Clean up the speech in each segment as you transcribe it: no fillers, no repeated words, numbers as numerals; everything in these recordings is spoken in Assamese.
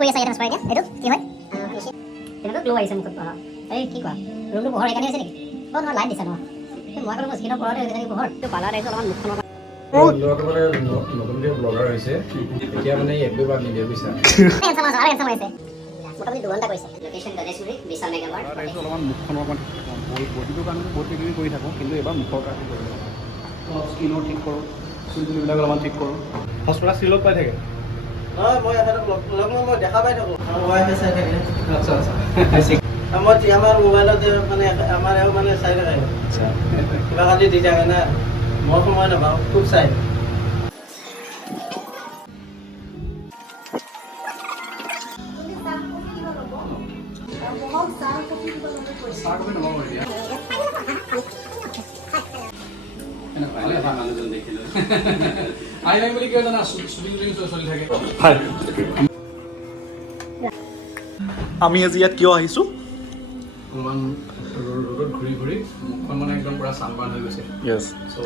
কৰি আছে ইয়াতে এতিয়া এইটো কি হয় তেনেকৈ গ্লো আহিছে মুখত এই কি কোৱা ৰুমটো পোহৰ এইকাৰণে হৈছে নেকি অ নহয় লাইট দিছে ন মই ক'লো স্কিনৰ পোহৰতে হৈছে নেকি পোহৰ তো পালাৰ আহিছে অলপমান মুখখনৰ ল'ৰাটো মানে নতুনকৈ ব্লগাৰ হৈছে এতিয়া মানে এফবি বাদ নিদিয়ে বুজিছা হেনচাম হৈছে মোটামুটি 2 ঘণ্টা কৰিছে লোকেশ্যন গণেশগুৰি বিশাল মেগামাৰ্ট অলপমান মুখখনৰ অকণমান বডিটোৰ কাৰণে বহুত কিবি কৰি থাকোঁ কিন্তু এবাৰ মুখৰ কাৰণে কৰিম অলপ স্কিনৰ ঠিক কৰোঁ চুলিবিলাক অলপমান ঠিক কৰোঁ হস্পিটেল চিলত পাই থাকে নহয় মই মই দেখা পাই থাকোঁ ৱাইফে চাই থাকে আচ্ছা মই আমাৰ মোবাইলত মানে আমাৰ এও মানে চাই থাকে আচ্ছা কিবা কাটি দি থাকে না মই সময় নাপাওঁ খুব চাই আমি আজি ইয়াত কিয় আহিছোঁ অলপমান ৰ'দত ঘূৰি ঘূৰি মুখখন মানে একদম পূৰা চানবাৰ্ণ হৈ গৈছে য়েছ চ'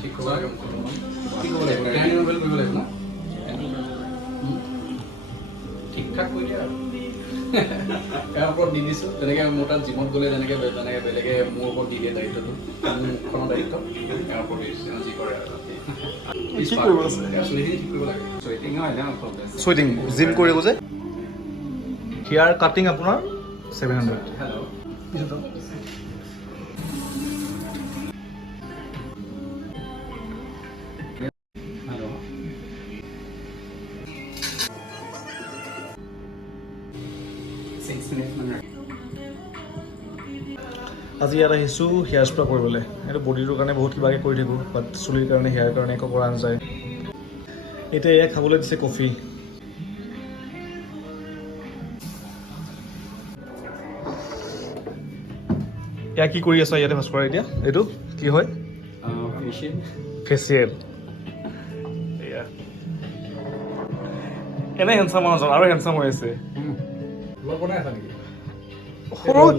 ঠিক কৰিব লাগে মুখখন অলপমান কি কৰিব লাগিব ট্ৰেইন মোবাইল কৰিব লাগিব ন ঠিক ঠাক কৰি দিয়া আৰু ইয়াৰ ওপৰত দি দিছোঁ তেনেকৈ মোৰ তাত জিমত গ'লে যেনেকৈ বেলেগে মোৰ ওপৰত দি দিয়ে দায়িত্বটো মুখখনৰ দায়িত্ব ইয়াৰ ওপৰত যি কৰে আৰু কি কৰিব আছে চুলিখিনি ঠিক কৰিব লাগে চুইটিং হয় ন চুইটিং জিম কৰিব যে হেয়াৰ কাটিং আপোনাৰ 700 হেল্ল' আজি ইয়াত আহিছোঁ হেয়াৰ স্পা কৰিবলৈ এইটো বডিটোৰ কাৰণে বহুত কিবাকৈ কৰি থাকোঁ বাট চুলিৰ কাৰণে হেয়াৰ কাৰণে একো কৰা নাযায় এতিয়া এয়া খাবলৈ দিছে কফি এয়া কি কৰি আছা ইয়াতে ভাস্কৰ এতিয়া এইটো কি হয় ফেচিয়েল এয়া এনে হেণ্ডচাম মানুহজন আৰু হেণ্ডচাম হৈ আছে বনাই আছা নেকি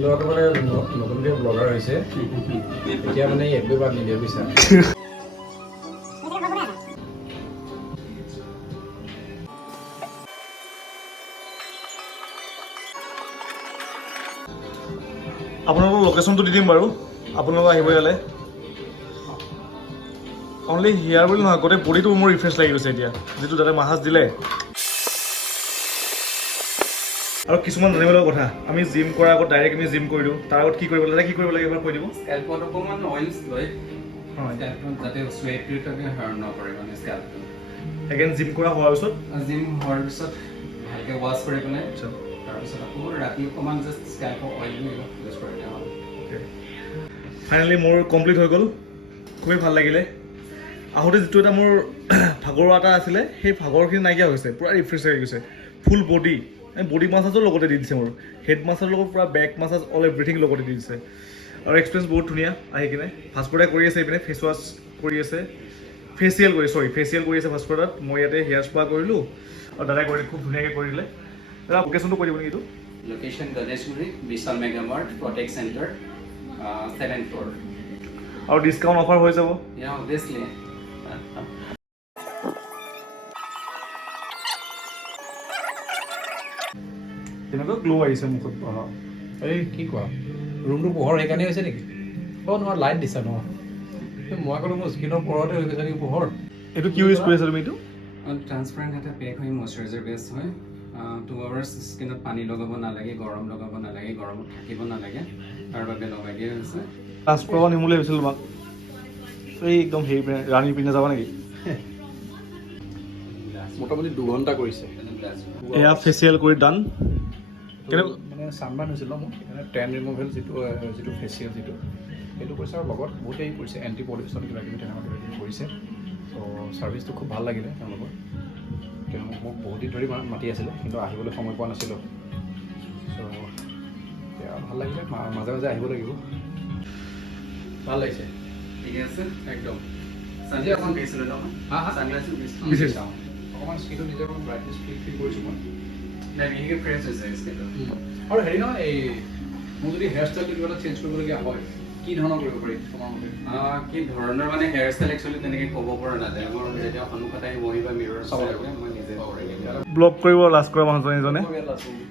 ল'ৰাটো মানে নতুনকৈ ব্লগাৰ হৈছে এতিয়া মানে এফবি বাদ নিদিয়ে বুজিছা আপোনালোকৰ লোকেশ্যনটো দি দিম বাৰু আপোনালোক আহিব ইয়ালৈ অনলি হেয়াৰ বুলি নহয় গোটেই বডিটো মোৰ ৰিফ্ৰেছ লাগি গৈছে এতিয়া যিটো তাতে মাছাজ দিলে আৰু কিছুমান জানিবলগা কথা আমি জিম কৰাৰ আগত ডাইৰেক্ট আমি জিম কৰি দিওঁ তাৰ আগত কি কৰিব লাগে এবাৰ কৈ দিব স্কেল্পত অকণমান অইলছ লৈ যাতে চুৱেটটোকে হাৰ্ম নকৰে মানে স্কেল্পটো এগেইন জিম কৰা হোৱাৰ পিছত ভালকৈ ৱাছ কৰি পেলাই তাৰপিছত আকৌ ৰাতি অকণমান জাষ্ট স্কেল্পৰ অইল ইউজ কৰি দিয়া হ'ল ফাইনেলি মোৰ কমপ্লিট হৈ গ'ল খুবেই ভাল লাগিলে আহোঁতে যিটো এটা মোৰ ভাগৰুৱা এটা আছিলে সেই ভাগৰখিনি নাইকিয়া হৈছে পূৰা ৰিফ্ৰেছ হৈ গৈছে ফুল বডি বডি মাছাজৰ লগতে দি দিছে মোৰ হেড মাছাজৰ লগত পূৰা বেক মাছাজ অল এভৰিথিং লগতে দি দিছে আৰু এক্সপিৰিয়েঞ্চ বহুত ধুনীয়া আহি কিনে ভাস্কৰে কৰি আছে এইপিনে ফেচ ৱাছ কৰি আছে ফেচিয়েল কৰি আছে ভাস্কৰাত মই ইয়াতে হেয়াৰ স্পা কৰিলোঁ আৰু দাদাই কৰি খুব ধুনীয়াকৈ কৰি দিলে দাদা লোকেশ্যনটো কৈ দিব নেকি এইটো location Ganeshguri Vishal mega mart protect centre 7th floor আৰু ডিছকাউণ্ট অফাৰ হৈ যাব অভিয়াছলি তেনেকুৱা গ্লো আহিছে মুখত এই কি কোৱা ৰুমটো পোহৰ সেইকাৰণে হৈছে নেকি অ' নহয় লাইট দিছা ন মই ক'লো মোৰ স্কিনৰ পোহৰতে হৈ গৈছে নেকি পোহৰ এইটো কি ইউজ কৰি আছা তুমি এইটো ট্ৰান্সপাৰেণ্ট এটা পেক হয় মইশ্চাৰাইজাৰ বেছ হয় 2 আৱাৰ্ছ স্কিনত পানী লগাব নালাগে গৰম লগাব নালাগে গৰমত থাকিব নালাগে তাৰ বাবে লগাই দিয়া হৈছে ট্ৰান্সফাৰ নিম বুলি ভাবিছিলোঁ তোমাক এই একদম হেৰি পিনে ৰাণী পিনে যাবা নেকি মোটামুটি 2 ঘণ্টা কৰিছে এয়া ফেচিয়েল কৰি ডান মানে চানবাৰ্ণ হৈছিল ন মোৰ সেইকাৰণে টেন ৰিমুভেল যিটো ফেচিয়েল সেইটো কৰিছে আৰু লগত বহুতেই কৰিছে এণ্টি পলিউশ্যন কিবা কিবি তেনেকুৱা কিবাকিবি কৰিছে ত' ছাৰ্ভিচটো খুব ভাল লাগিলে তেওঁলোকৰ মোক বহুত দিন ধৰি মাতি আছিলে কিন্তু আহিবলৈ সময় পোৱা নাছিলোঁ ত' এতিয়া ভাল লাগিলে মাজে মাজে আহিব লাগিব ভাল লাগিছে ঠিকে আছে একদম চানডে অকণমান গৈছিলোঁ ন অকণমান স্কিনটো নিজে অকণমান ব্ৰাইটনেছ ফিল কৰিছোঁ মই ফ্ৰেছ হৈছে স্কিনটো আৰু হেৰি নহয় এই মোৰ যদি হেয়াৰ ষ্টাইলটো কিবা এটা চেঞ্জ কৰিবলগীয়া হয় কি ধৰণৰ কৰিব পাৰি তোমাৰ মতে কি ধৰণৰ মানে হেয়াৰ ষ্টাইল একচুৱেলি তেনেকৈ ক'ব পৰা নাযায় মোৰ যেতিয়া সন্মুখত আহি বহি বা মিৰৰ চাব লাগে মই নিজে ব্লগ কৰিব লাজ কৰা মানুহজনীজনে